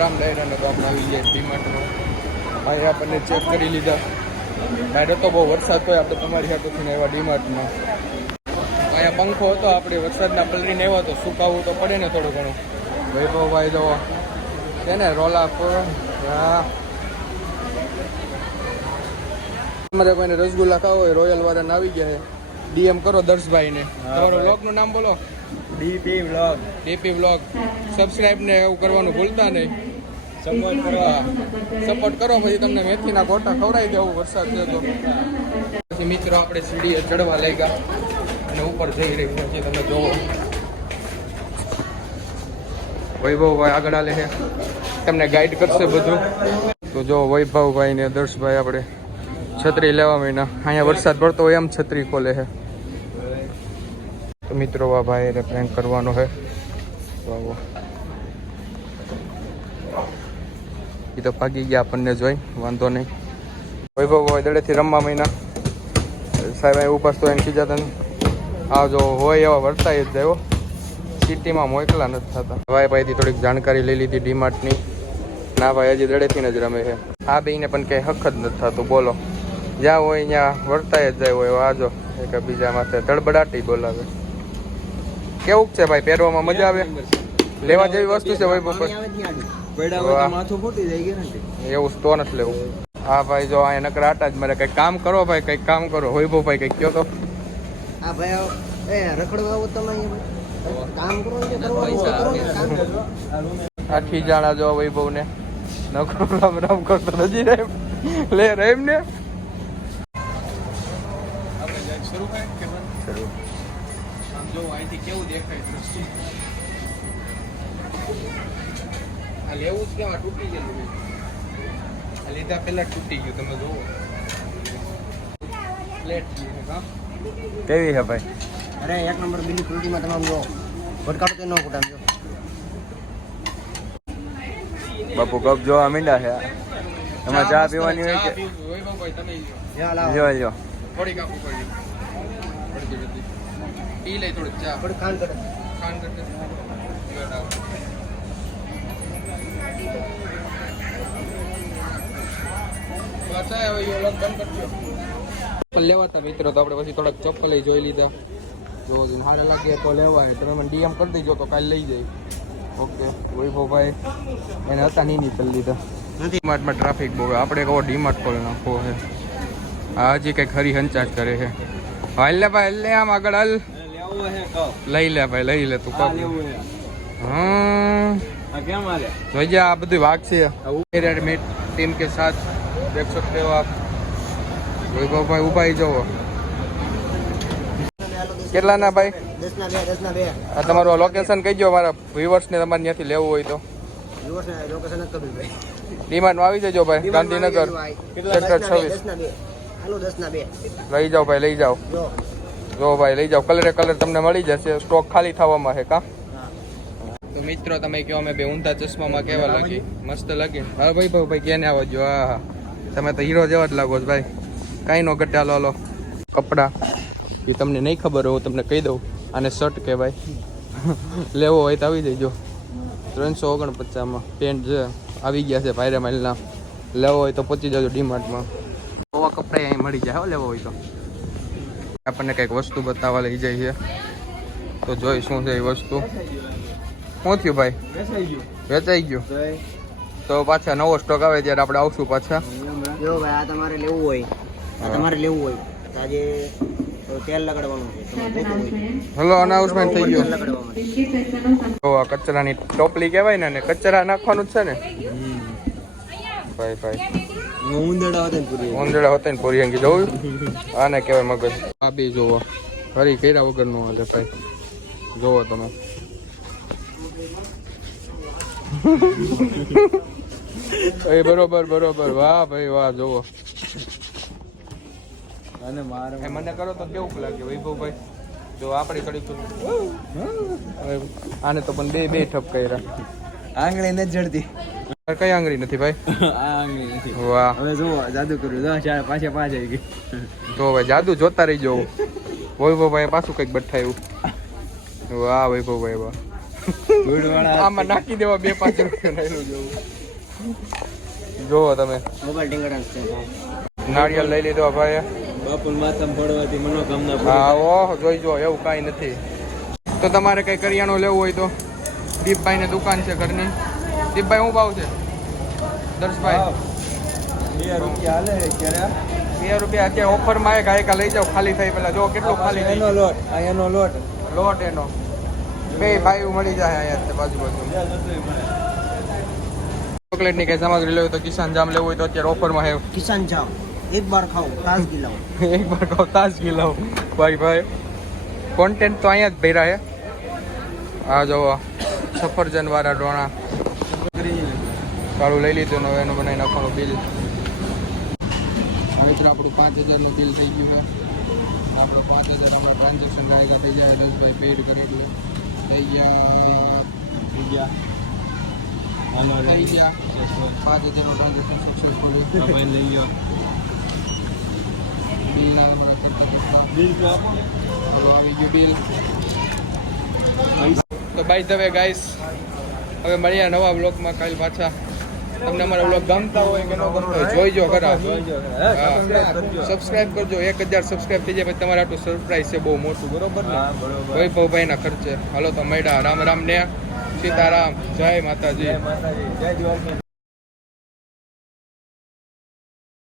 રામ ડાયરાને તો આપણે આવી ગયા ડીમાર્ટમાં. ભાઈ આપણને ચેક કરી લીધા. બહાર હતો બહુ વરસાદ તો આપણે તમારી હાથોથી આવ્યા ડીમાર્ટમાં. અહીંયા પંખો હતો આપણે વરસાદના પલરીને આવ્યા તો સુકાવવું તો પડે ને થોડું ઘણું. વૈભવભાઈ જો છે ને રોલા હા તમારે કોઈને રસગુલ્લા ખાવો હોય રોયલ વાળાને આવી ગયા છે. ડીએમ કરો દર્શભાઈને. તમારો બ્લોગનું નામ બોલો. DP vlog. સબસ્ક્રાઇબ ને એવું કરવાનું ભૂલતા નહીં. સપોર્ટ કરો પછી તમને મેથીના ગોટા ખવડાવી દેવું વરસાદ છે તો. પછી મિત્રો આપણે સીડીએ ચડવા લાગ્યા અને ઉપર જઈ રહ્યા છીએ. તમે જોવો વૈભવભાઈ આગળ આલે છે તમને ગાઈડ કરશે બધું. તો જો વૈભવભાઈ ને દર્શભાઈ આપણે છત્રી લેવા માંડ્યા. અહીંયા વરસાદ પડતો હોય એમ છત્રી ખોલે છે. તો મિત્રો આ ભાઈ એને પ્રેન્ક કરવાનો છે. એ તો ભાગી ગયા આપણને જોઈ વાંધો નહીં. વૈભવભાઈ દડેથી રમવા મહિના સાહેબ ઉપાસ તો એને ખીજાતા આ જો હોય એવા વર્તાય જ જાય. સિટીમાં મોકલા નથી થતા. ભાઈ ભાઈથી થોડીક જાણકારી લઈ લીધી ડીમાર્ટની. ના ભાઈ હજી દડેથી જ રમે છે. આ બેને પણ કંઈ હક જ નથી થતું. બોલો જ્યાં હોય ત્યાં વર્તાય જ જાય હોય. આજો એક બીજા માથે ધડબડાટી બોલાવે. કેવું છે ભાઈ પહેરવામાં મજા આવે? લેવા જેવી વસ્તુ છે વૈભવ એવું તો નથી લેવું. હા ભાઈ જો અહીંયા નકર આટા જ મારે. કંઈક કામ કરો ભાઈ, કંઈક કામ કરો. વૈભવ ભાઈ કંઈક કયો તો. હા ભાઈ રખડવા આવો તમે કામ કરો. આખી જાણા જો વૈભવ ને નકરો રામ રામ કરતો નજી રેમ લે રેમ ને કેવું દેખાય આ લેવું જ કેવા તૂટી ગયેલું. આ લીધા પેલા તૂટી ગયું. તમે જોવો પ્લેટ કેવી છે ભાઈ? અરે એક નંબર બિલી ફ્રૂટીમાં તમામ જો ભટકાડો તો ન ફૂટામ જો બાપુ કપ જોવા મીંડા છે. એમાં ચા પીવાની હોય કે જો જો થોડી કાપુ પડી પી લે થોડી ચા. થોડી ખાંડ કરે લેવાતા મિત્રો તો આપણે પછી થોડાક ચપ્પલ જોઈ લીધા. જો સારા લાગે તો લેવાય. તમે મને ડીએમ કરી દેજો તો કાલે લઈ જાય. ઓકે વૈભવભાઈ એને હતા નહીં કરી લીધા. ડીમાર્ટમાં ટ્રાફિક બહુ. આપણે કહો ડીમાર્ટ ખોલ નાખો છે. હા હજી કંઈક ખરી હંચાટ કરે છે. હાલ લે ભાઈ લે આમ આગળ હાલ લઈ લે ભાઈ લઈ લે તું કપ. જોઈજે આ બધું વાઘ છે. રેડમેડ ટીમ કે સાથ દેખ सकते हो आप. વૈભવભાઈ ઉભા આવી જાઓ. કેટલા ના ભાઈ? 10 ના 2. આ તમારું લોકેશન કહી દો મારા વ્યુઅર્સ ને તમારે ત્યાંથી લેવું હોય તો. ડીમાર્ટમાં આવી જજો ભાઈ. ગાંધીનગર સેક્ટર 26. હાલો 10 ના 2 લઈ જાઓ ભાઈ લઈ જાઓ. જો ભાઈ લઈ જાઓ. કલરે કલર તમને મળી જશે. સ્ટોક ખાલી થવામાં છે કા? તો મિત્રો તમે કહો અમે બે ઊંધા ચશ્મામાં કેવા લાગી? મસ્ત લાગે. હા ભાઈ ભાઈ ક્યાં આવો જો. હા તમે તો હીરો જેવા જ લાગો છો ભાઈ. કાંઈ નો ઘટે. હાલો હાલો કપડા એ તમને નહીં ખબર હોય તમને કહી દઉં. આને શર્ટ કહેવાય. લેવો હોય તો આવી જજો. 349માં પેન્ટ છે આવી ગયા છે ભાઈરા માઇલના. લેવો હોય તો પહોંચી જજો ડીમાર્ટમાં. આવા કપડા અહીં મળી જાય. લેવો હોય તો આપણને કંઈક વસ્તુ બતાવવા લઈ જાય છે. તો જોઈ શું છે એ વસ્તુ. શું થયું ભાઈ? વેચાઈ ગયું. તો પાછા નવો સ્ટોક આવે ત્યારે આપણે આવશું પાછા. જો ભાઈ આ તમારે લેવું હોય આજે તેલ લગાડવાનું છે. હલો અનાઉન્સમેન્ટ થઈ ગયું. તો આ કચરાની ટોપલી કહેવાય ને કચરા નાખવાનું જ છે ને ભાઈ ભાઈ. ઉંદરડા હોતા ને પૂરી અંગી જોયું. આને કહેવાય મગજ. આ બી જોવો ફરી કર્યા વગરનું હાલે ભાઈ. જોવો તમે બરોબર બરોબર. વાહ ભાઈ વાહ. જોવો મને કરો તો કેવું લાગે વૈભવભાઈ? જો આપણી થોડીક આને તો પણ બે ઠપ કર્યા. આંગળી નથી જડતી. કઈ આંગળી નથી ભાઈ? આ આંગળી નથી. વાહ હવે જો જાદુ કર્યું. પાછે આવી ગઈ. જો ભાઈ જાદુ જોતા રહી જવું. વૈભવભાઈ પાછું કંઈક બઠાયું. વાહ વૈભવભાઈ વાહ. આમાં નાખી દેવા 2-5 રૂપિયા નાયલું જેવું. જોવો તમે મોબાઈલ ટીંગડા છે નાળિયેર લઈ લીધો ભાઈ. બાપુન માથામાં પડવાથી મનોકામના હા ઓહ જોઈજો એવું કાંઈ નથી. તો તમારે કઈ કરિયાણું લેવું હોય તો દીપભાઈને દુકાન છે ઘરની. દીપભાઈ શું ભાવ છે દર્શભાઈ? 2 રૂપિયા હાલે ક્યારે 2 રૂપિયા અત્યારે ઓફરમાં એક ગાયકા લઈ જાઓ ખાલી થાય પેલા જો કેટલું ખાલી થઈ એનો ગયું. લોટ આ એનો લોટ લોટ એનો બે ભાઈ મળી જાય અહીંયા બાજુ બાજુ. ચોકલેટની કઈ સામગ્રી લેવી તો કિસાન જામ લેવું હોય તો અત્યારે ઓફરમાં છે. કિસાન જામ એક બાર ખાઓ તાજગી લાવો. એક બાર કહો તાજગી લાવ ભાઈ. કોન્ટેન્ટ તો અહીંયા જ ભર્યા છે. આ જોવો સફરજન વાળા ડોણા કાળું લઈ લીધું ને હવે એનું બનાવી નાખવાનું બિલ. હવે તો આપણું 5000નું બિલ થઈ ગયું છે. આપણું 5000 હમણાં ટ્રાન્ઝેક્શન રાયગા થઈ જાય. રસભાઈ પેડ કરે એટલે થઈ ગયા આનો થઈ ગયા 5000નું ટ્રાન્ઝેક્શન સક્સેસફુલ. લઈ ગયો બિલના તમારા કરતા બિલ તો આપો. આવી ગયું બિલ. તો બાય ધ વે ગાઈસ હવે મળીએ નવા બ્લોગમાં કાલ પાછા. તમને અમારા બ્લોગ ગમતા હોય કે ન ગમતા હોય જોઈજો ખરા. સબસ્ક્રાઇબ કરજો. 1000 સબસ્ક્રાઇબ થઈ જાય પછી તમારે આટલું સરપ્રાઈઝ છે બહુ મોટું બરોબર ને. હા બરોબર. વૈભવભાઈના ખર્ચે. હાલો તો મળ્યા. રામ રામ ને સીતારામ. જય માતાજી. જય માતાજી જય દ્વારકા.